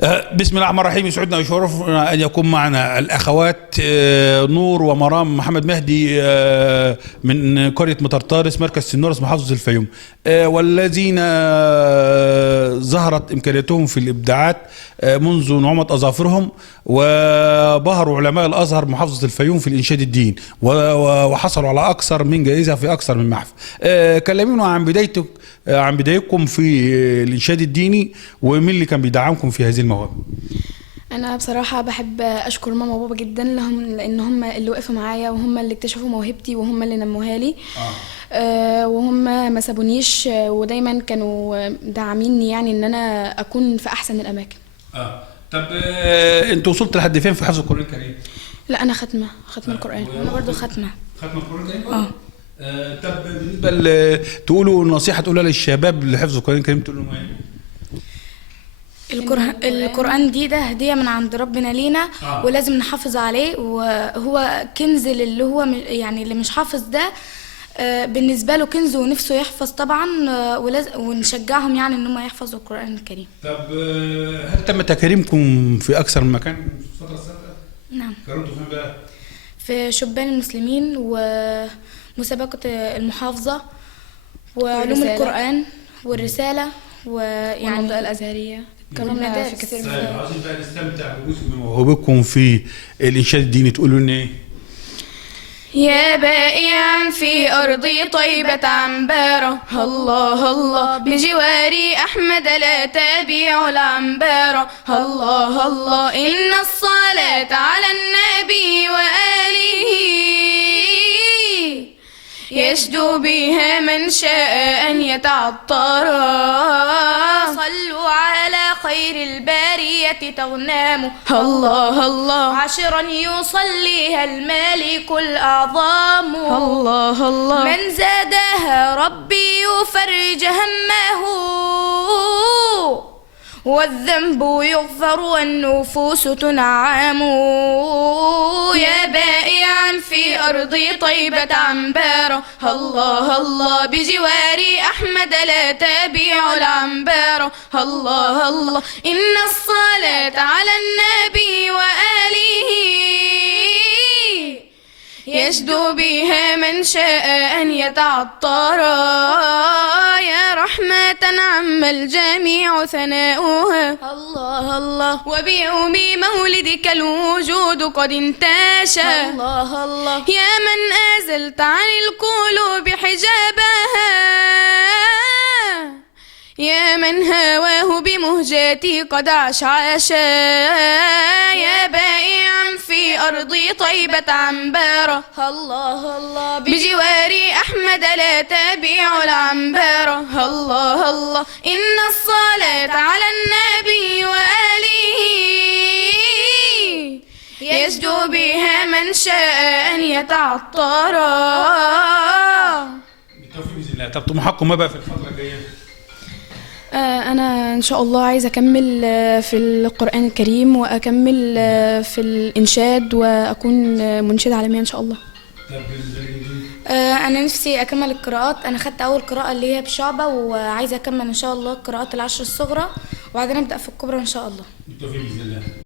بسم الله الرحمن الرحيم. يسعدنا ويشرفنا أن يكون معنا الأخوات نور ومرام محمد مهدي من قرية مطرطارس مركز سنورس محافظة الفيوم، والذين ظهرت إمكانياتهم في الإبداعات منذ نعومة أظافرهم، وبهروا علماء الأزهر محافظة الفيوم في الإنشاد الديني، وحصلوا على أكثر من جائزة في أكثر من محفل. كلمينا عن بدايتكم في الإنشاد الديني، ومين اللي كان بيدعمكم في هذه الموهبة؟ انا بصراحه بحب اشكر ماما وبابا جدا لان هم اللي وقفوا معايا، وهم اللي اكتشفوا موهبتي، وهم اللي نموها لي. وهم ما سابونيش، ودايما كانوا داعميني يعني ان انا اكون في احسن الاماكن. طب انت وصلت لحد فين في حفظ القرآن الكريم؟ لا انا ختمه القران. انا برضو ختمه القرآن الكريم. طب بالنسبه تقولوا نصيحه تقولها للشباب لحفظ القرآن الكريم، تقول لهم ايه؟ القرآن ده هدية من عند ربنا لينا، ولازم نحافظ عليه، وهو كنز اللي هو يعني اللي مش حافظ ده بالنسبة له كنز ونفسه يحفظ طبعا، ونشجعهم يعني ان هم يحفظوا القرآن الكريم. طب هل تم تكريمكم في اكثر من مكان في الفترة السابقة؟ نعم. كرمتوا فين بقى؟ في شبان المسلمين، ومسابقة المحافظة، وعلوم القرآن، والرسالة، ويعني المنطقه الازهريه. كرمنا في كثير من عايزين بقى نستمتع بجزء من موهبتكم في الانشاد الديني، تقولوا لنا ايه؟ يا بائعا في أرضي طيبة عنبارة، الله الله بجواري أحمد لا تبيع العنبارة، الله الله إن الصلاة على النبي وآله يشدو بها من شاء أن يتعطرا، صلوا على خير البارية تغنام، الله الله عشرا يصليها المالك الأعظام، الله الله من زادها ربي يفرج همه، والذنب يغفر والنفوس تنعم. يا بائعا في أرضي طيبة عنبارة، الله الله بجواري أحمد لا تبيع العنبارة، الله الله إن الصلاة على النبي وآله يشدو بها من شاء أن يتعطرا، يا رحمة عم الجميع ثناؤها، الله الله وبيوم مولدك الوجود قد انتشى، الله الله يا من أزلت عن القلوب حجابها، يا من هواه بمهجتي قد عشعشا، يا بائعا في أرضي طيبة عنبارة، الله الله بجواري أحمد لا تبيع العنبارة، الله الله إن الصلاة على النبي وآله يشدو بها من شاء أن يتعطرا. بالتوفيق بإذن الله. طب طموحكم ما بقى في الفترة الجاية؟ انا ان شاء الله عايزه اكمل في القران الكريم، واكمل في الانشاد، واكون منشده عالميه ان شاء الله. انا نفسي اكمل القراءات. انا خدت اول قراءه اللي هي بشعبه، وعايزه اكمل ان شاء الله القراءات العشر الصغرى، وبعدين ابدا في الكبرى ان شاء الله. بالتوفيق باذن الله.